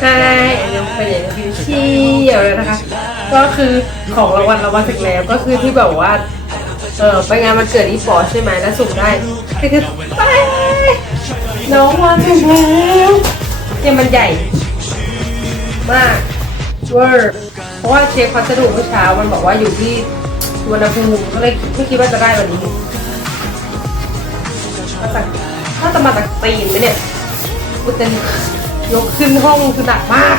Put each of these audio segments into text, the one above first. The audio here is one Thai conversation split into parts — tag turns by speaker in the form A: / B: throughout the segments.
A: ใช่เดี๋ยวไปเดี๋ยวฟิวเชี่ยวเลยนะคะ ก็คือของรางวัลรางวัลถึงแล้วก็คือที่แบบว่าเออไปงานวันเกิดอีฟอร์ใช่ไหมแล้วสุ่มได้ก็คือไปน้องวันถึงแล้วเนี่ยมันใหญ่มากเวอร์เพราะว่าเช็คพัสดุเมื่อเช้ามันบอกว่าอยู่ที่สุวรรณภูมิก็เลยไม่คิดว่าจะได้วันนี้มาจากถ้าจะมาจากตีนไหมเนี่ยกูจะ ยกขึ้นห้องคือหนักมาก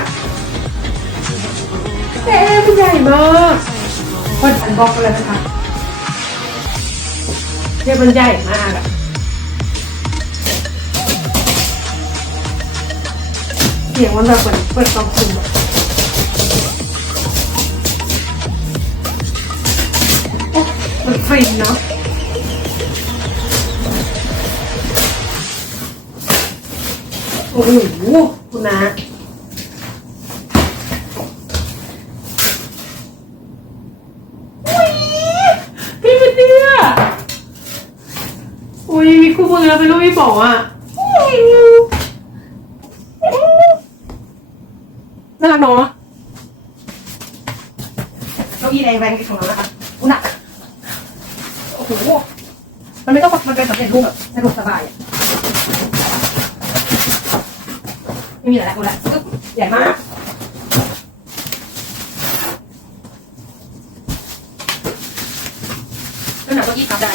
A: เอ๊ะมันใหญ่มากคนอันบอกกันเลยนะคะเนี่ยมันใหญ่มากอะเสียงมันแบบเหมือนเปิดกล่องซุ่มอะมันฟินเนาะ โอ้โหคุณนะพี่เป็นเดืออุ้ยมีคู่มือแล้วเป็นรูปพี่ป๋องอะน่ารักเนาะเก้าอี้แรงแรงของเรานะคะอุหนักโอ้โห มันไม่ต้องมันเป็นสำเร็จรูปแบบสะดวกสบายอะ ไม่มีอะไรแล้วดูลวปึ๊บใหญ่มากน้ำหนักก็ยี่สิบได้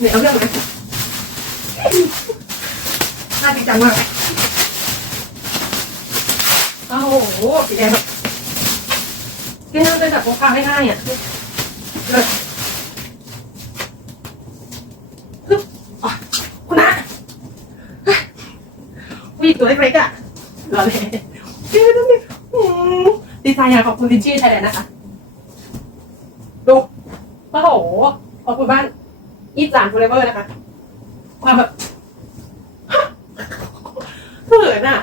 A: เนี่ยเอาเรื่องไหมน่าจริงจังมากโอ้โหสีแดงแบบแค่นั่งเป็นแบบพกพาง่ายๆอะเลยปึ๊บอะคุณนะ ผู้หญิงตัวเล็กๆอะ รอเลยเจ๊นั่นนี่ดีไซน์อยากขอบคุณลินชี่ไทยแลนด์นะคะดูโอ้โหขอบคุณบ้านอีสานฟูเรเวอร์นะคะ ความแบบเขินอะ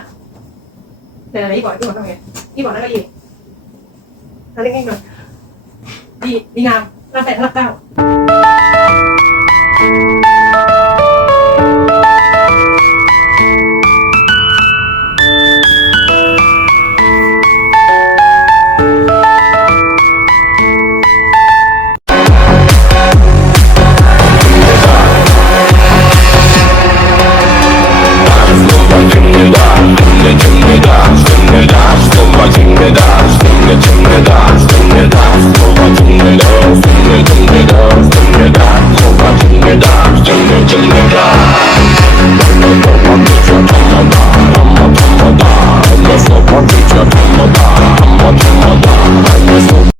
A: เดี๋ยวนะอีบอกอีบอกทำไงอีบอกนั่นก็ยิงนั่นเล็กๆหน่อยดีดีงามรักแต่รักเก้า